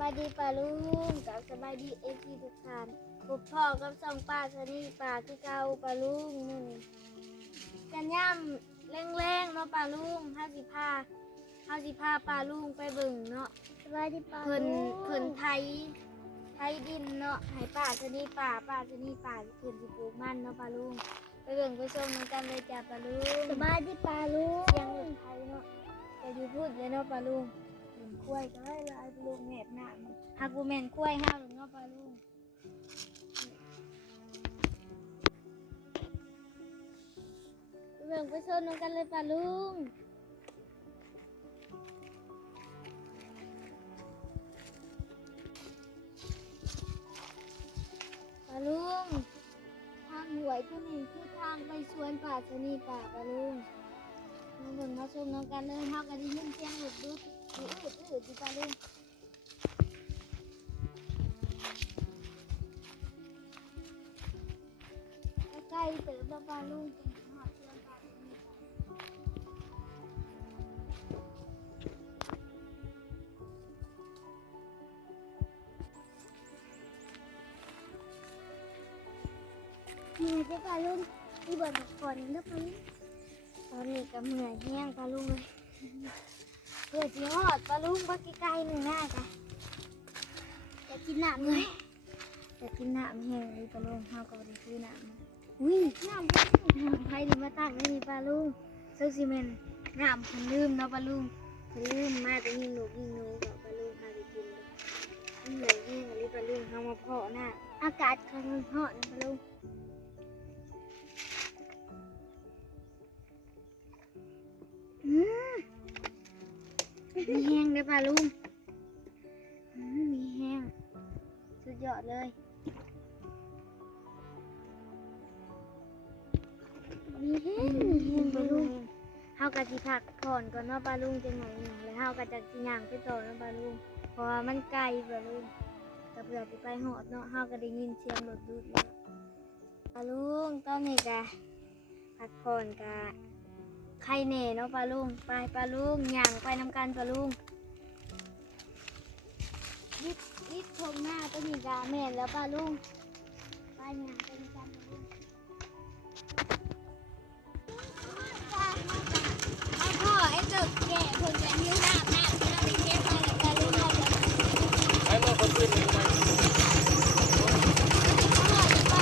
บายดีป่าลุงกับสบายดีเอฟีทุกท่านพบพ่อกับสองป้าชนีป่าคือเก่าป่าลุงนี่กันย่ำแรงๆเนาะป่าลุงห้าสิพาห้าสิพาป่าลุงไปเบิ่งเนาะสบายดีป่าเพิ่นเพิ่นไทยไทยดินเนาะให้ป่าชนีป่าป่าชนีป่าเพิ่นสิปลูกมันเนาะป่าลุงไปเบิ่งไปชมนำกันเลยจ้าป่าลุงสบายดีป่าลุงเสียงรถไทยเนาะจะอยู่พูดเลยเนาะปลาลุง เห็นกล้วยก็ให้ลายปลาลุงแหบหน้ามันหากบูแมนกล้วยห้าวหรือเนาปลาลุงเรื่องไปโซนกันเลยปลาลุงปลาลุงทางหวยที่นี่คือทางไปสวนป่าชะนีป่าปลาลุงมาเบิ่งมาชมน้องกันเลยเฮาก็ได้ยินเสียงหลุดดุด อืดอืดอืดอยู่ปลาลุงใกล้ๆเติมปลาลุงจนถึงหอดเชือกปลาลุงนี่ค่ะมีได้ป่าลุงมีบ่อนก่อนนะป่าลุงตอนนี้ก็เหนื่อยแห้งปลาลุงเลยเพื่อสิหอดปลาลุงบักไกลๆหนึ่งหน้าจ้ะจะกินน้ำเลยจะกินน้ำแห้งเลยปลาลุงเฮาก็บ่ได้ซื้อน้ำมาอุ้ยน้ำน้ำไผ่นี่มาตั้งไว้นี่ปลาลุงเซิร์ซีเมนน้ำคนลืมเนาะปลาลุงคนลืมมาแต่ยิงหนูยิงหนูกับปลาลุงพาไปกินเลยเหนื่อยแห้งอะไรปลาลุงเฮามาเพาะหน้าอากาศข้างนอกนะป่าลุง มีแห้งเด้ปลาลุงมีแห้ง สุดยอดเลย มีแห้งมีแห้งงปป่าลาลุลุงเฮากะสิพักผ่อนก่อนเนาะปลาลุงจังหน่อยหนึ่งแล้วเฮาก็จะสิย่างไปต่อเนาะปลาลุงเพราะว่ามันไกลปลาลุงก็เผื่อสิไปหอดเนาะเฮาก็ได้ยินเสียงรถดูดปลาลุงตอนนี้กะพักผ่อนกะ ใครเน่เนาะปลาลุงไปปลาลุงย่างไปน้ำกันปลาลุงยิบยิบชมหน้าต้นหินกาแม่นแล้วปลาลุงไปย่างไปน้ำกันปลาลุงพ่อไอ้ตึกแก่เพิ่นจะหิวหน้าไปเก็บมาแล้วก็รู้เราจะ ไอ้เมื่อคนขึ้นนี่มัน พ่อจะไป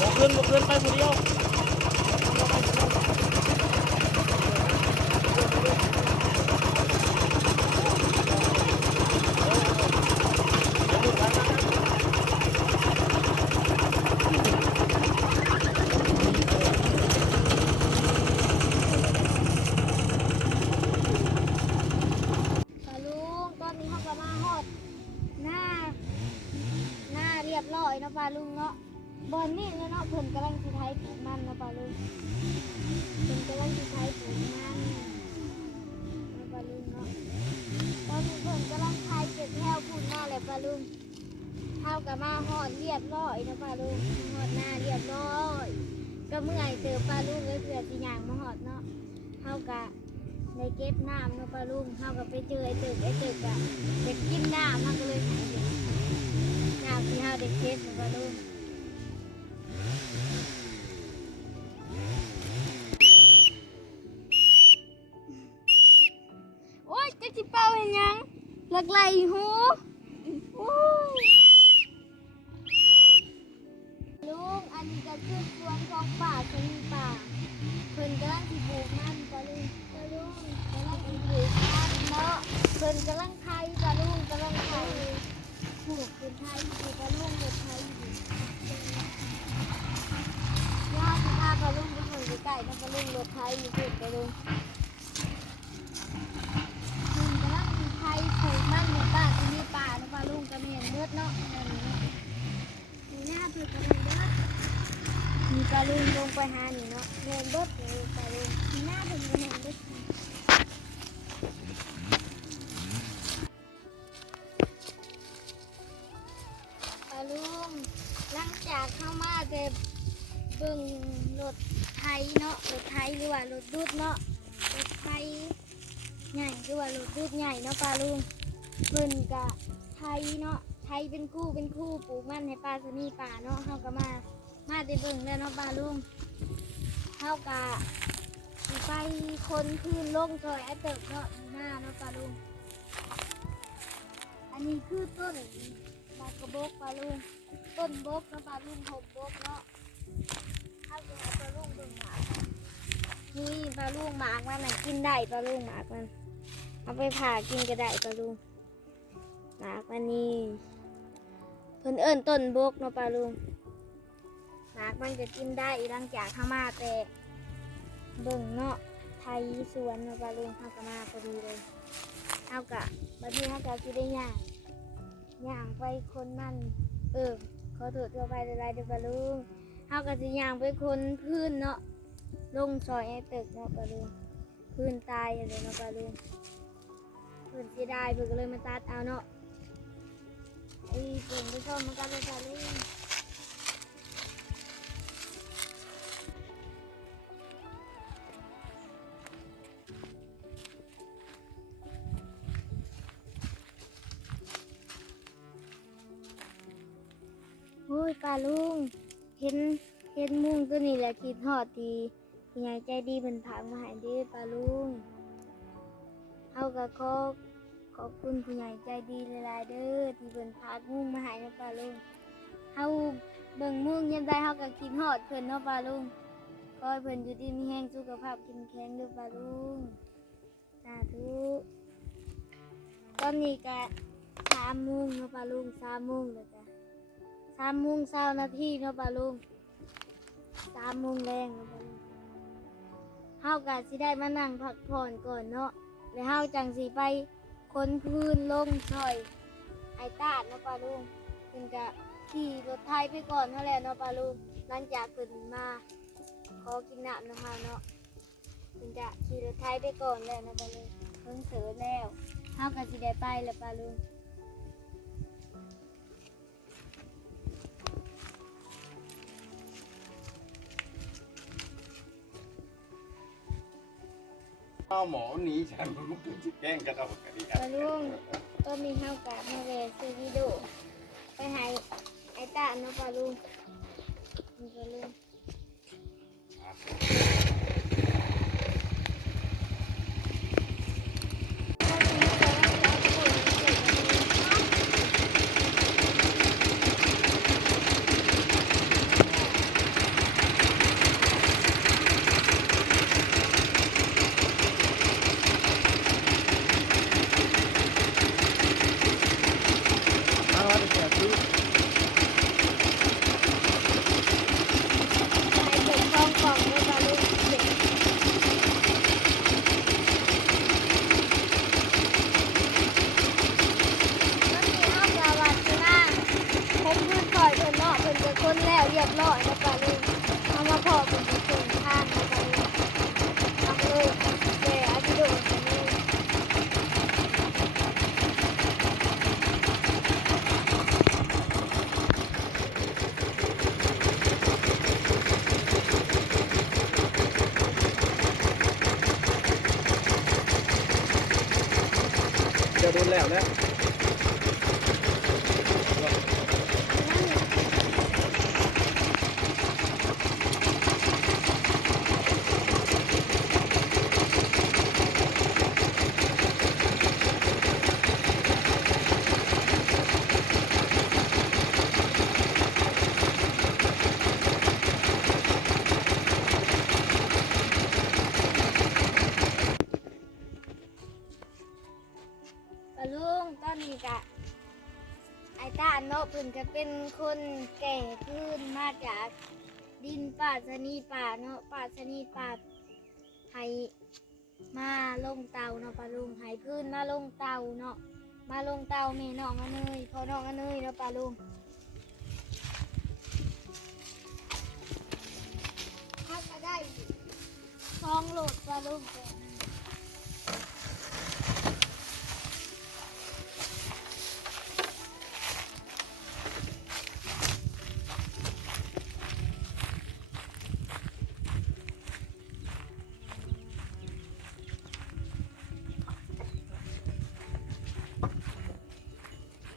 บ่ ขึ้นบกขึ้นไปคนเดียว ก็มาฮอดเรียบร้อยนะปลาลุงฮอดหน้าเรียบร้อย ก็เมื่อยเจอปลาลุงเลยเผื่อสิย่างมาฮอดเนาะเฮาก็ได้เก็บน้ำเนาะปลาลุงเฮาก็ไปเจอไอ้ตึกไอ้ตึกอะเด็กกินน้ำมันก็เลยหายไปน้ำที่เฮาได้เก็บเนาะปลาลุงโอ้ยจะจิเป่าเห็นยังหลักไหลหูโอ้ย อันนี้ก็คือสวนของป่าชนิดป่าเพิ่นกำลังสิปลูกมันปะลุงปะลุงกำลังสิปลูกมันเนาะเพิ่นกำลังไทยปะลุงกำลังไทยปลูกเป็นไทยอยู่ปะลุงเป็นไทยอยู่ย่าสิพาปะลุงไปเบิ่งใกล้ๆนะปะลุงรถไทยอยู่เพิ่นปะลุงคุณกำลังมีไทยปลูกมันในป่าที่นี่ป่าในป่าลุงกระเมียนเลือดเนาะนั่นนี่เนาะมีหน้าถือกระเมียนเลือด มีปลาลุงลงไปหานี่เนาะเมียนบดเลยปลาลุงหน้าถือกระเมียนเลือดปลาลลุงหลังจากเข้ามาแต่เบิ่งรถไทยเนาะรถไทยหรือว่ารถดูดเนาะรถไทยใหญ่หรือว่ารถดูดใหญ่เนาะปลาลุงเพิ่นกะไทยเนาะไทยเป็นคู่เป็นคู่ปลูกมันให้ปลาสนีป่าเนาะเฮาก็มา มาได้เบิ่งแล้วเนาะปลาลุงเฮากะสิไปคนพื้นลงซอยไอเติบเนาะหน้าเนาะปลาลุงอันนี้คือต้นบากระบกปลาลุงต้นบกนะปลาลุงหกบกเนาะถ้าเป็นปลาลุงเบิ่งหมากนี่ปลาลุงหมากมันน่ะกินได้ปลาลุงหมากมันเอาไปผ่ากินก็ได้ปลาลุงหมากมันนี่เพิ่นเอิ้นต้นบกเนาะปลาลุงากมันจะกินได้หลังจากข้ามาแต่เบิ่งเนาะไทยสวนเนาะปลาลุงข้ากมาพอดีเลยเอากะบัดนี้เอากะสินได้ย่างย่างไปคนนั่นเออขอโทษตัวไปหลายเด้อปะลุงเอากะสิย่างไปคนพื้นเนาะลงซอยไอ้ตึกเนาะปะลุงพื้นตายอะไรเนาะปะลุงพื้นเสียดายเพิ่นก็เลยมาตัดเอาเนาะไอ้เพิ่นไปซ่อมมันกันเลยปะลุงโอ้ย ปลาลุง เห็นเห็นมุ้งตัวนี้แหละคิดฮอดดีผู้ใหญ่ใจดีเป็นผักมาให้เด้อปลาลุงเฮาก็ขอขอบคุณผู้ใหญ่ใจดีหลายๆเด้อที่เป็นผักมุ้งมาให้นะปลาลุงเฮาเบิ่งมุ้งยามใดเฮาก็คิดฮอดเพิ่นเนาะปลาลุงขอให้เพิ่นอยู่ดีมีแรงสุขภาพเข้มแข็งเด้อปลาลุงสาธุตอนนี้ก็สามโมงเนาะปลาลุงสามโมงแล้วจ้ะ สามโมงเช้านาทีเนาะปลาลุงสามโมงแรงเนาะปลาลุงเฮากะสิได้มานั่งพักผ่อนก่อนเนาะแล้วเฮาจังสิไปค้นพื้นลงซอยไอตาดเนาะปลาลุงเพิ่นกะขี่รถไทยไปก่อนเท่าแหละเนาะปลาลุงหลังจากเพิ่นมาขอกินน้ำเนาะเฮาเนาะเพิ่นกะขี่รถไทยไปก่อนแล้วเนาะปลาลุงเพิ่งเสือแล้วเฮากะสิได้ไปแล้วปลาลุง ข้าหมอหนีฉันมันก็เป็นแกล้งกันเอากันดีปลาลุงต้นนี้เฮากะมาเวซื้อวิดีโอไปหายไอ้ตาเนาะปลาลุงปลาลุงให้เปิดช่องกล่องด้วยปลาลุงเด็กต้นนี้เฮากะวัดสิมาผมพื้นซอยเพิ่นเนาะเพิ่นจะคนแล้วเรียบร้อยแล้วปลาลุงเอามาพอเพิ่นจะส่งทางเนาะปลาลุงเอาเลยแวะวิดีโอกันเลย จะโดนแล้วแล้ว คนแก่พื้นมาจากดินป่าชะนีป่าเนาะป่าชะนีป่าให้มาลงเตาเนาะปะลุงให้พื้นมาลงเตาเนาะมาลงเตาแม่น้องอันเนยพอน้องอันเนยเนาะปะลุงถ้าจะได้สองโหลดปะลุง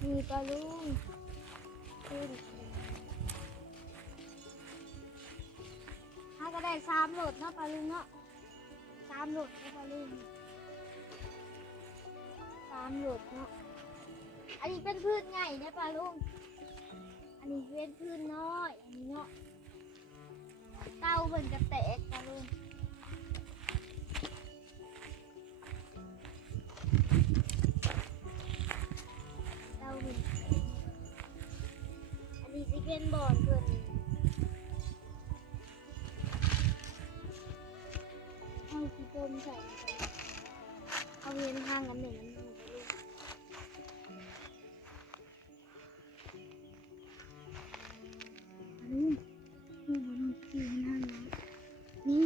มีปลาลุงขึ้นถ้าก็ได้สามโหลดเนาะปลาลุงเนาะสามโหลดเนาะปลาลุงสามโหลดเนาะ อันนี้เป็นพืชใหญ่เนี่ยปลาลุงอันนี้เป็นพืชน้อย อันนี้เนาะ เต้าเบิ่นจะแตกปลาลุง เป็นบอนเพิ่นเอาสิต้มใส่ลงไปเอาเวียนทางกันหนึ่งกันหนึ่งไปเลยอันนี้นี่บอลสีห้างนะนี่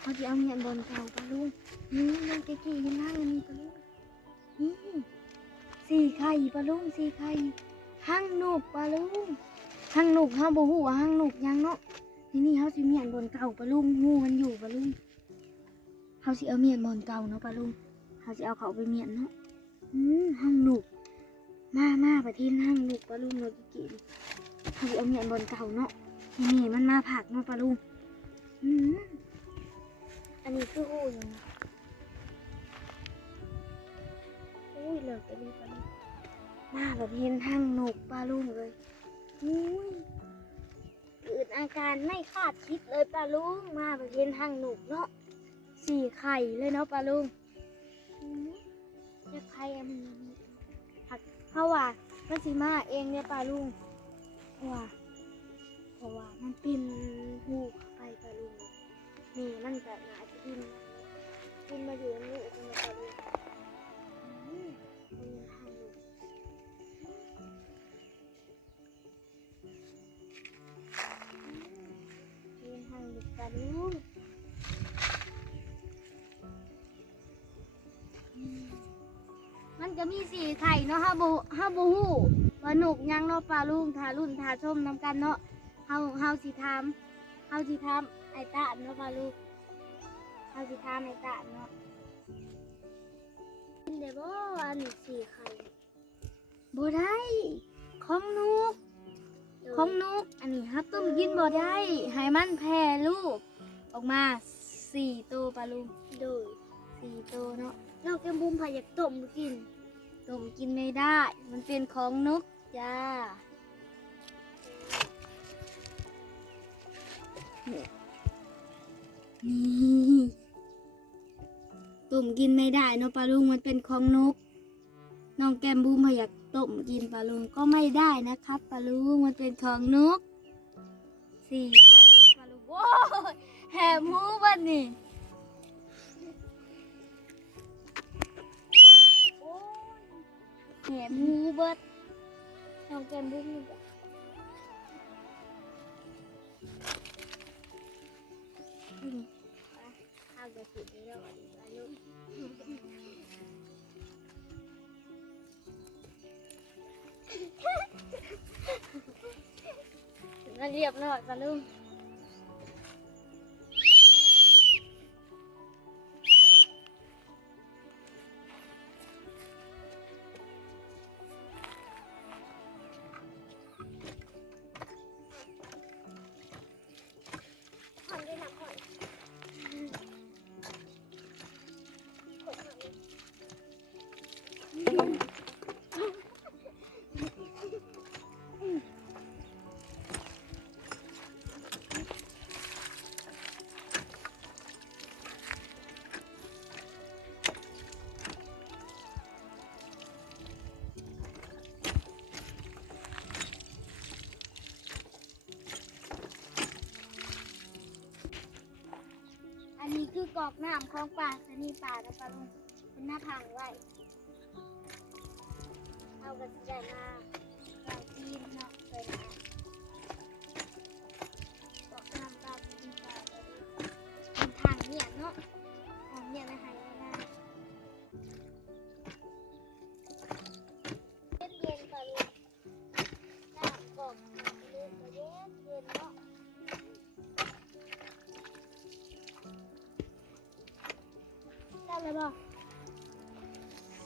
เขาจะเอาเงียนบอลเก่าปะลุงนี่มันเก๋ๆยังนั่งอันนี้ปะลุงนี่ สี่ไข่ปะลุงสี่ไข่ห้างหนุกปะลุงห้างหนุกเฮาบ่ฮู้ว่าห้างหนุกยังเนาะนี่นี่เฮาสิเมียนบนเก่าปะลุงงูมันอยู่ปะลุงเฮาสิเอาเมียนบนเก่าเนาะปะลุงเฮาสิเอาเขาไปเมียนเนาะอืมห้างหนุกมามาประเทศห้างหนุกปะลุงเนาะเก๋ๆเฮาสิเอาเมียนบนเก่าเนาะนี่มันมาผักเนาะปะลุงอืมอันนี้คือหูยัง อุ้ยเลิกไปเลยปลาลูกมาแบบเห็นทางหนกปลาลูกเลยอุ้ยเกิดอาการไม่คาดคิดเลยปลาลูกมาแบบเห็นทางหนกเนาะสี่ไข่เลยเนาะปลาลูกอืมจะไข่อะมันมีผักเพราะว่ามันสีมาเองเนี่ยปลาลูกเพราะว่าเพราะว่ามันปินหูเข้าไปปลาลูกนี่มันก็น่าจะปินปินมาอยู่ในนี้เป็นปลาลูก มันจะมีสี่ไข่เนาะฮาบูฮาบูฮู้ว่าหนุกยังเนาะปลาลุงทารุ่นทาส้มนำกันเนาะเฮาเฮาสิทำเฮาสิทำไอตาเนาะปลาลุงเฮาสิทำไอตาเนาะกินได้บ่อันนี้สี่ไข่บ่ได้ของนุกของนุกอันนี้ฮับต้มกินบ่ได้ให้มันแผ่ลูกออกมาสี่ตัวปลาลุงโดยสี่ตัวเนาะเราแกมบุมพาอยากต้มกิน ต้มกินไม่ได้ มันเป็นของนกจ้านี่ยนี่ต้มกินไม่ได้นาะปลาลุงมันเป็นของนก น้องแก้มบูมอยากต้มกินปลาลุงก็ไม่ได้นะครับปลาลุงมันเป็นของนกสี่ไข่นะปลาลุงโว้ยแหมหูบันนี่ แหมหูเบิดน้องแกมบูมนี่จ้ะอืมไปข้าวจะติดแล้วอันนี้ปลาลุงมันเรียบร้อยปะลุง อกน้ำของป่าสนีป่าแล้วก็ลงเป็นหน้าผางไว้เอากระสีได้มา อบ่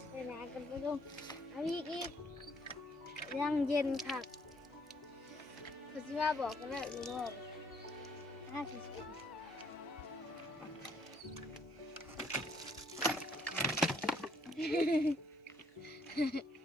ไปหนากันไปดูอันนี้อีกยังเย็นค่ะคุณที่ว่าบอกกันแล้วหรือบอกห้าสิบเอ็ดจุ๊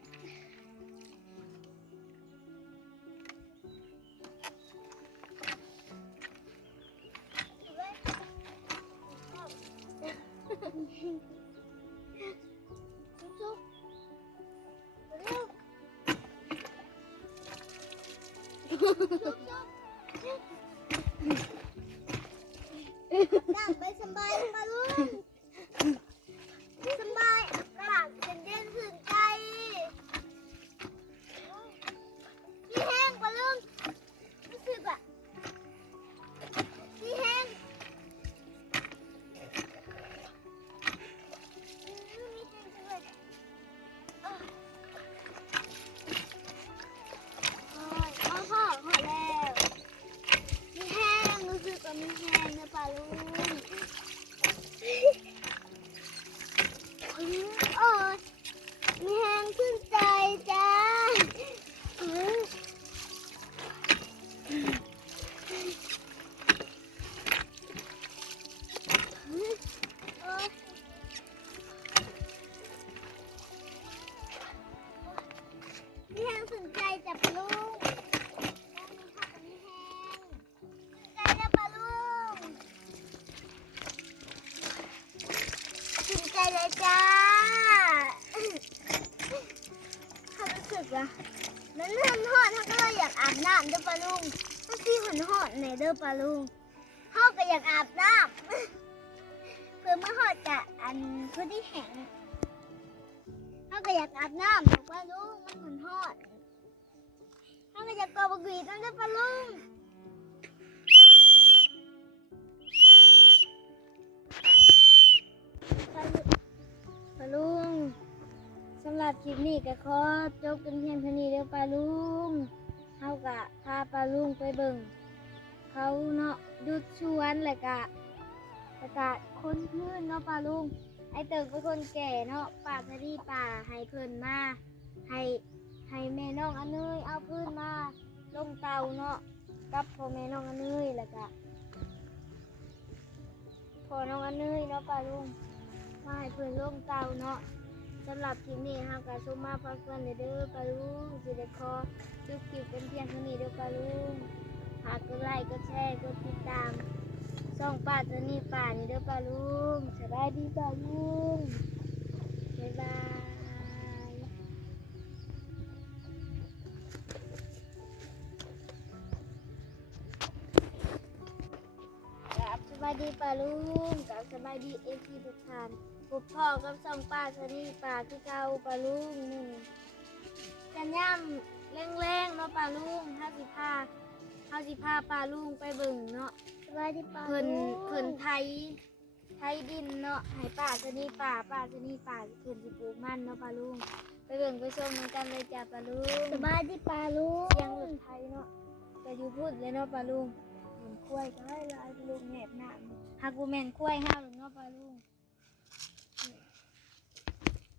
เพื่อที่แห้งเขาก็อยากอาบน้ำบอกปลาลุงมันหอนหอนเขาก็อยากกอบกรีดนั่นเด้อปลาลุงปลาลุงสำหรับคลิปนี้ก็ขอจบกันเพียงเท่านี้เด้อปลาลุงเฮากะพาปลาลุงไปเบิ่งเขาเนาะดุดชวนแหละกะแล้วกะคนพื้นเนาะปลาลุง ไอเติงเป็นคนแก่เนาะป่าทะดีป่าให้เพิ่นมาให้ให้แม่น้องอันเนยเอาพื้นมาลงเตาเนาะกับพ่อแม่น้องอันเนยแล้วก็พ่อน้องอันเนยเนาะปลาลุงมาให้เพิ่นลงเตาเนาะสำหรับคลิปนี้เฮาก็ส่งมาพักกันเด้อปลาลุงสิได้ขอจบคลิปเป็นเพียงเท่านี้เด้อปลาลุงฝากกดไลค์กดแชร์กดติดตาม ส่องป่าจะนี่ป่านี่เด้อป่าลุงสบายดีป่าลุงบ๊ายบายกับสบายดีป่าลุงกับสบายดีเอฟีทุกท่านพบพ่อกับส่องป่าจะนี่ป่าคือเก่าป่าลุงนึ่กันย่ำแรงๆเนาะป่าลุงห้าสิบห้าห้าสิบห้าป่าลุงไปเบิ่งเนาะ วัสดีปลาเพิ่นลุงเพิ่นไทยไทยดินเนาะให้ป่าจะนี่ป่าป่าจะนี่ป่าเพิ่นสิปลูกมันเนาะปลาลุงไปเบิ่งไปชมนำกันเลยจ้ะปลาลุงสวัสดีปลาลุงเสียงรถไทยเนาะก็อยู่พูดเลยเนาะปลาลุงเหมือนกล้วยก็ให้ลายปลาลุงแหนบหน้าหากบ่แม่นกล้วยห้าวหรอกเนาะปลาลุงส